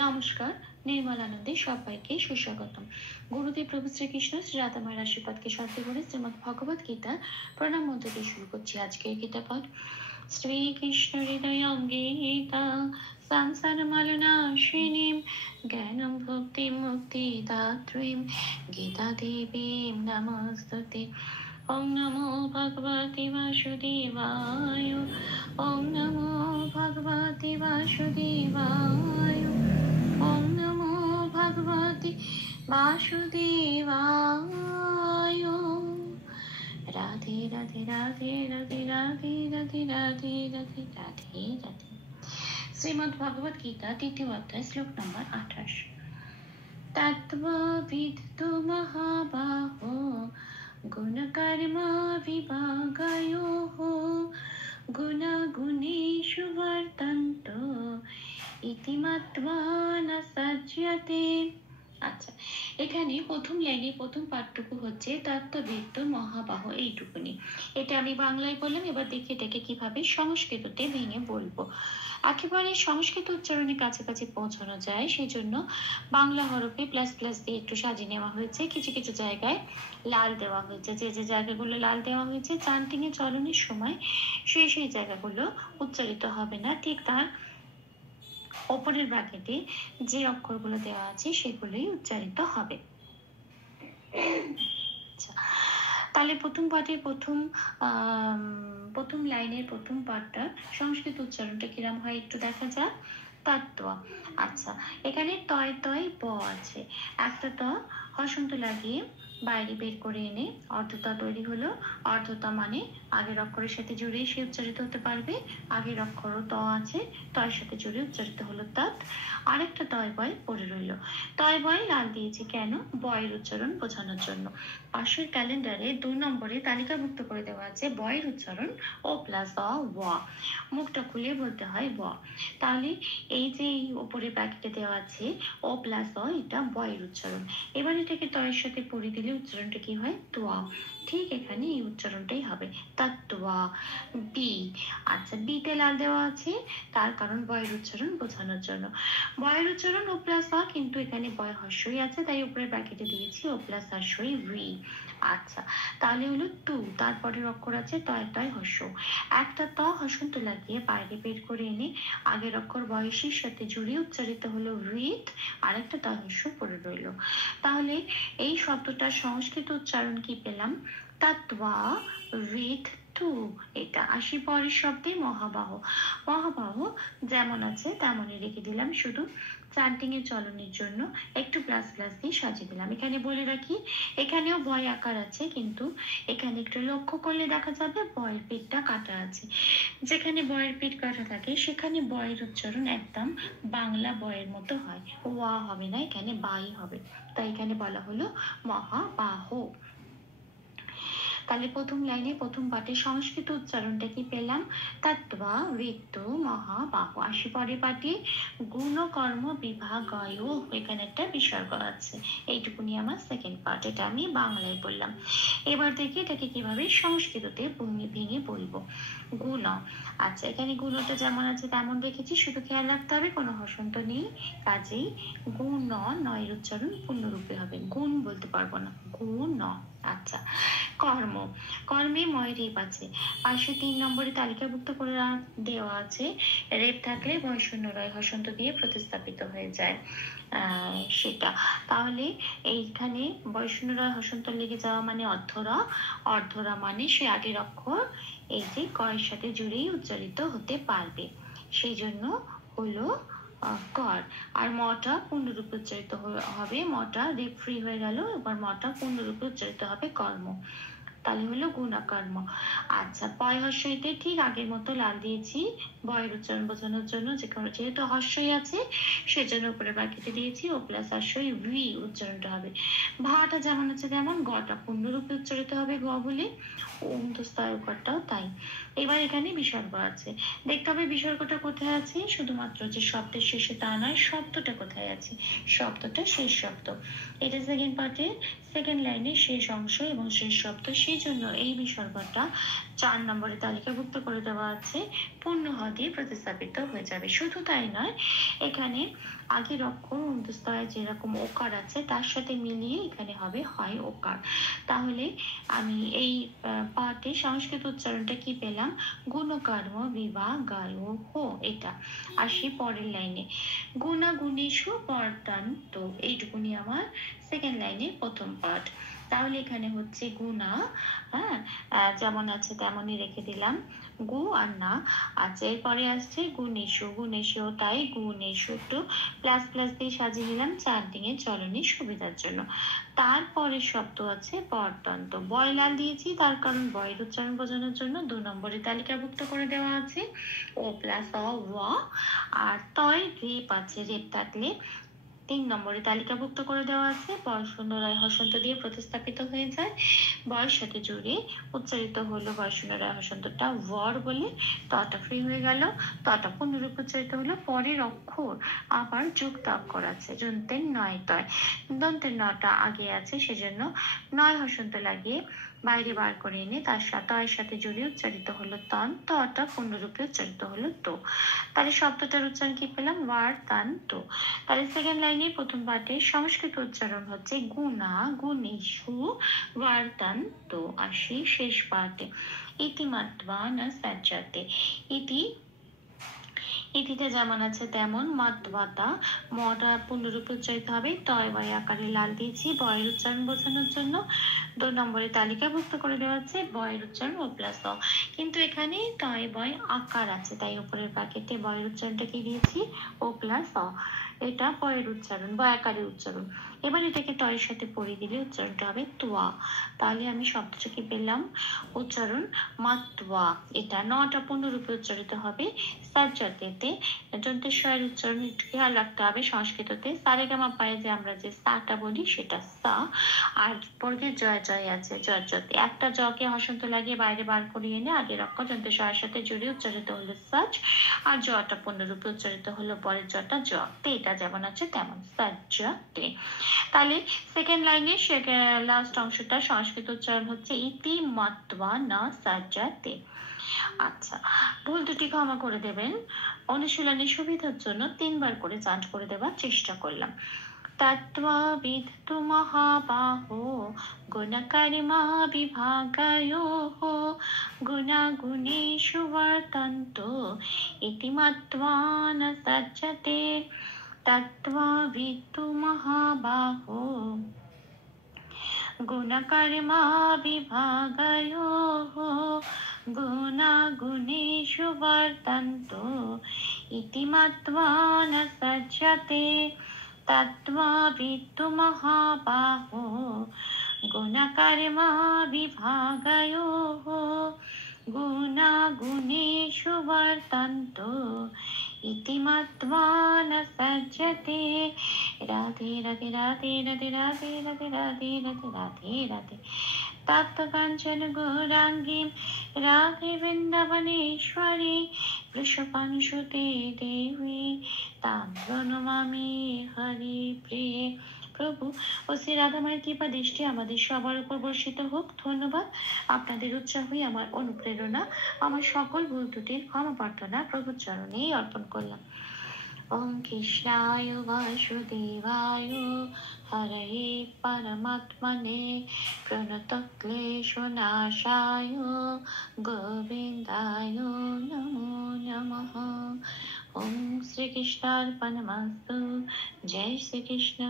নমস্কার, নির্মলানন্দে সবাইকে সুস্বাগতম। গুরুদেব প্রভু শ্রীকৃষ্ণ শ্রী রাধামায়ের আশীর্বাদকে সাথে করে শ্রীমদ ভগবত গীতা প্রণাম মন্ত্র দিয়ে শুরু করছি আজকের গীতা পাঠ। শ্রীকৃষ্ণ হৃদয়ং গীতা সংসার মালনাশিনীম জ্ঞানম ভক্তি মুক্তি দাত্রীম গীতা দেবীম নমস্তুতে। ওম নমো ভগবতে বাসুদেবায়। ওম নমো ভগবতে বাসুদেবায়। ওম নমো ভগবতে বাসুদেবায়। রাধে রাধে রাধে রাধে রাধে রাধে রাধে রাধে রাধে রাধে। শ্রীমদ্ ভগবত গীতা তৃতীয় অধ্যায় শ্লোক নম্বর 28। তত্ত্ববিদু মহাবাহো গুণকর্ম বিভাগয়োঃ গুণগুণেষু বর্তন্তে ইতি মত্বা ন সজ্জতে। আচ্ছা, এখানে প্রথম লাইনে প্রথম পাঠটুকু হচ্ছে তত্ত্ববিদ মহাবাহ, এইটুকুনি। এটা আমি বাংলায় বললাম, এবার দেখি এটাকে কিভাবে সংস্কৃততে ভেঙে বলবো। একেবারে সংস্কৃত উচ্চারণের কাছাকাছি পৌঁছানো যায়, সেই জন্য বাংলা হরফে প্লাস প্লাস দিয়ে একটু সাজিয়ে নেওয়া হয়েছে। কিছু কিছু জায়গায় লাল দেওয়া হয়েছে, যে যে জায়গাগুলো লাল দেওয়া হয়েছে চান্টিং এ চলনের সময় সেই সেই জায়গাগুলো উচ্চারিত হবে না, ঠিক তার ওপরের ব্র্যাকেটে যে অক্ষরগুলো দেওয়া আছে সেগুলোই উচ্চারিত হবে। আচ্ছা, তাহলে প্রথম পাঠের প্রথম লাইনের প্রথম পাঠটা সংস্কৃত উচ্চারণটা কিরম হয় একটু দেখা যাক। তত্ত্ব। আচ্ছা, এখানে তয় তয় ব আছে, একটা ত হসন্ত লাগিয়ে বাইরে বের করে এনে অর্ধতা তৈরি হলো। অর্ধতা মানে আগের অক্ষরের সাথে জুড়ে সে উচ্চারিত হতে পারবে। আগের অক্ষরও ত আছে, তয়ের সাথে জুড়ে উচ্চারিত হলো তৎ। আরেকটা তয় বয় পড়ে রইল। তয় বয় লাল দিয়েছে কেন? বয়ের উচ্চারণ বোঝানোর জন্য। পাশের ক্যালেন্ডারে 2 নম্বরে তালিকাভুক্ত করে দেওয়া আছে বয়ের উচ্চারণ ও প্লাস অ ওয়া, মুখটা খুলে বলতে হয় ব। তাহলে এই যে উপরে ব্র্যাকেটে দেওয়া আছে ও প্লাস অ, এটা বয়ের উচ্চারণ। এবার এটাকে তয়ের সাথে পড়ে দিলে উচ্চারণটা কি হয়? তোয়া। ঠিক এখানে এই উচ্চারণটাই হবে তত্ত্বা বি। আচ্ছা, বিতে লাল দেওয়া আছে তার কারণ বয়ের উচ্চারণ বোঝানোর জন্য। বয়ের উচ্চারণ ও প্লাস অ, কিন্তু এখানে বয় হর্ষই আছে তাই উপরে ব্র্যাকেটে দিয়েছি ও প্লাস হর্ষই ভি। আচ্ছা, তাহলে হলো তু, তারপরের অক্ষর আছে তয় তয় হর্ষ। একটা ত হসন্ত লাগিয়ে বাইরে বের করে এনে আগের অক্ষর বয়সের সাথে জুড়ে উচ্চারিত হলো রিত, আরেকটা ত হর্ষ পড়ে রইল। তাহলে এই শব্দটার সংস্কৃত উচ্চারণ কি পেলাম? তত্ত্বা রিত তু। এটা আসি পরের শব্দে মহাবাহ। মহাবাহ যেমন আছে তেমনই রেখে দিলাম, শুধু চান্টিং এর চলনের জন্য একটু প্লাস প্লাস দিয়ে সাজিয়ে দিলাম। এখানে বলে রাখি, এখানেও বয় আকার আছে, কিন্তু এখানে একটু লক্ষ্য করলে দেখা যাবে বয়ের পিঠটা কাটা আছে। যেখানে বয়ের পিঠ কাটা থাকে সেখানে বয়ের উচ্চারণ একদম বাংলা বয়ের মতো হয়, ওয়া হবে না, এখানে বাই হবে। তাই এখানে বলা হলো মহাবাহ। তাহলে প্রথম লাইনে প্রথম পাঠে সংস্কৃত উচ্চারণটা কি পেলাম? তত্ত্বা ঋত মহাবাহ। আসি পরে পাঠে গুণকর্ম বিভাগয়, এখানে একটা বিসর্গ আছে। এইটুকুনি আমার সেকেন্ড পার্ট, এটা আমি বাংলায় বললাম। এবার দেখি এটাকে কিভাবে সংস্কৃততে ভেঙে বলবো। গুণ। আচ্ছা, এখানে গুণটা যেমন আছে তেমন রেখেছি, শুধু খেয়াল রাখতে হবে কোনো হসন্ত নেই, কাজেই গুণ নয়ের উচ্চারণ পূর্ণরূপে হবে, গুণ বলতে পারবো না, গুণ। আচ্ছা, কর্ম। কর্মে ময় রেপ আছে, পাশে 3 নম্বরে তালিকাভুক্ত করে দেওয়া আছে। রেপ থাকলে ভয় শূন্য রয় হসন্ত দিয়ে প্রতিস্থাপিত হয়ে যায় সেটা। তাহলে এইখানে বয়শূন্য রয় হসন্ত লেগে যাওয়া মানে অর্ধরা। অর্ধরা মানে সে আগের অক্ষর এই যে কয়ের সাথে জুড়েই উচ্চারিত হতে পারবে, সেই জন্য হলো কর। আর মটা পূর্ণরূপে উচ্চারিত হবে, মটা রেপ ফ্রি হয়ে গেল, এবার মটা পূর্ণরূপে উচ্চারিত হবে কর্ম। তাহলে হলো গুণকর্ম। আচ্ছা, পয় হর্ষইতে ঠিক আগের মতো লাল দিয়েছি বয়ের উচ্চারণ বোঝানোর জন্য, যেহেতু হর্ষই আছে সেজন্য উপরে ব্র্যাকেটে দিয়েছি ও প্লাস হর্ষই ভি উচ্চারণটা হবে। ভাটা যেমন আছে তেমন, গটা পূর্ণরূপে উচ্চারিত হবে গ বলে, অন্তস্তয়করটাও তাই। এবার এখানে বিসর্গ আছে, দেখতে হবে বিসর্গটা কোথায় আছে, শুধুমাত্র যে শব্দের শেষে তা নয়, শব্দটা কোথায় আছে, শব্দটা শেষ শব্দ। এটা সেকেন্ড পার্টে সেকেন্ড লাইনে শেষ অংশ এবং শেষ শব্দ, সেই জন্য এই বিসর্গটা 4 নম্বরে তালিকাভুক্ত করে দেওয়া আছে পূর্ণ হ দিয়ে প্রতিস্থাপিত হয়ে যাবে। শুধু তাই নয়, এখানে আগের অক্ষর অন্তঃস্থয়ে যেরকম ওকার আছে তার সাথে মিলিয়ে এখানে হবে হয় ওকার। তাহলে আমি এই পাঠে সংস্কৃত উচ্চারণটা কি পেলাম? গুণকর্ম বিভাগায় হো, এটা। আসি পরের লাইনে, গুণা গুণেশু বর্তান্ত, এইটুকুনি আমার সেকেন্ড লাইনের প্রথম পাঠ। তাহলে এখানে হচ্ছে গুণা, হ্যাঁ, যেমন আছে তেমনই রেখে দিলাম, গু আর না। আচ্ছা, এরপরে আসছে গুণেশু, গুণেশু তাই গুণেশু টু প্লাস প্লাস দিয়ে সাজিয়ে নিলাম চারদিকে চলনের সুবিধার জন্য। তারপরে শব্দ আছে বর্তন্ত, বয় লাল দিয়েছি তার কারণ বয়ের উচ্চারণ বোঝানোর জন্য 2 নম্বরে তালিকাভুক্ত করে দেওয়া আছে ও প্লাস অ ওয়া। আর তয় রেপ আছে, রেপ থাকলে 3 নম্বরে তালিকাভুক্ত করে দেওয়া আছে বয় শূন্য রায় হসন্ত দিয়ে প্রতিস্থাপিত হয়ে যায়। বয়ের সাথে জুড়ে উচ্চারিত হলো বয় শূন্য রায় হসন্তটা ওয়ার বলে, তটা ফ্রি হয়ে গেল, তটা পূর্ণরূপ উচ্চারিত হলো। পরের অক্ষর আবার যুক্ত অক্ষর আছে, যন্ত্রের নয় তয়, দন্তের নটা আগে আছে সেজন্য নয় হসন্ত লাগিয়ে বাইরে বার করে এনে তার তয়ের সাথে জুড়ে উচ্চারিত হলো তন, তটা পূর্ণরূপে উচ্চারিত হলো তো। তাহলে শব্দটার উচ্চারণ কি পেলাম? ওয়ার তান তো। তাহলে সেকেন্ড লাইনে প্রথম পাঠে সংস্কৃত উচ্চারণ হচ্ছে গুণা গুণেশু ওয়ার্তান্ত। আসি শেষ পাঠে, ইতিমাত্বা না সাজ্জাতে। ইতিতে যেমন আছে তেমন মাত্বাতা, মটা পূর্ণরূপে উচ্চারিত হবে, তয় বয় আকারে লাল দিয়েছি বয়ের উচ্চারণ বোঝানোর জন্য। 2 নম্বরে তালিকাভুক্ত করে দেওয়া আছে বয়ের উচ্চারণ ও প্লাস অ, কিন্তু এখানে তয় বয় আকার আছে তাই উপরের প্যাকেটে বয়ের উচ্চারণটা কি দিয়েছি ও প্লাস অ, এটা বয়ের উচ্চারণ বয় আকারের উচ্চারণ। এবার এটাকে তয়ের সাথে পড়ে দিলে উচ্চারণটা হবে তোয়া। তাহলে আমি শব্দটা কি পেলাম? উচ্চারণ মাত্ওয়া, এটা নটা পূর্ণরূপে উচ্চারিত হবে সাজ্জাতেতে। যন্ত্রের স্বয়ের উচ্চারণ একটু খেয়াল রাখতে হবে সংস্কৃততে, সারেগামা পায়ে যে আমরা যে সাটা বলি সেটা সা, আর বর্গে জয় জয় আছে জয়তে, একটা জকে হসন্ত লাগিয়ে বাইরে বার করে এনে আগের অক্ষর যন্ত্রের স্বয়ের সাথে জুড়ে উচ্চারিত হলো সাজ, আর জটা পূর্ণরূপে উচ্চারিত হলো পরের জটা জ, এটা যেমন আছে তেমন সাজ্জাতে। তাহলে সেকেন্ড লাইনে লাস্ট অংশটা সংস্কৃত উচ্চারণ হচ্ছে ইতি মাত্বা না সাজ্জাতে। আচ্ছা, ভুল দুটি ক্ষমা করে দেবেন, অনুশীলনের সুবিধার জন্য 3 বার করে চান্ট করে দেওয়ার চেষ্টা করলাম। তত্ত্ববিদতু মহাবাহো গুণকর্মা বিভাগয়োঃ গুণাগুণেষু বর্তন্তো ইতি মত্বা ন সজ্জতে। তত্ত্ববিদতু মহাবাহো গুণকর্মা বিভাগয়োঃ গুণাগুণেষু বর্তন্তো ইতি মত্বা ন সজ্জতে। তত্ত্ববিদতু মহাবাহো গুণকর্মা বিভাগয়োঃ গুণাগুণেষু বর্তন্তো ইতি মত্বা ন সজ্জতে। রাধে রাধে রাধে রাধে রাধে রাধে রাধে রাধে রাধে রাধে। তপ্ত কাঞ্চন গৌরাঙ্গী রাধে বৃন্দাবনেশ্বরী বৃষপাংশুতে দেবী তাম প্রণমামি হরি প্রিয়ে। প্রভু ও শ্রী রাধামায়ের কৃপা দৃষ্টি আমাদের সবার উপর বর্ষিত হোক। ধন্যবাদ, আপনাদের উৎসাহই আমার অনুপ্রেরণা। আমার সকল ভুল ত্রুটির ক্ষমা প্রার্থনা প্রভুর চরণেই অর্পণ করলাম। ওম কৃষ্ণায় বাসুদেবায় হরয়ে পরমাত্মনে প্রণতক্লেশনাশায় গোবিন্দায় নমো নমঃ। ওম শ্রীকৃষ্ণার্পণমস্তু। জয় শ্রীকৃষ্ণ।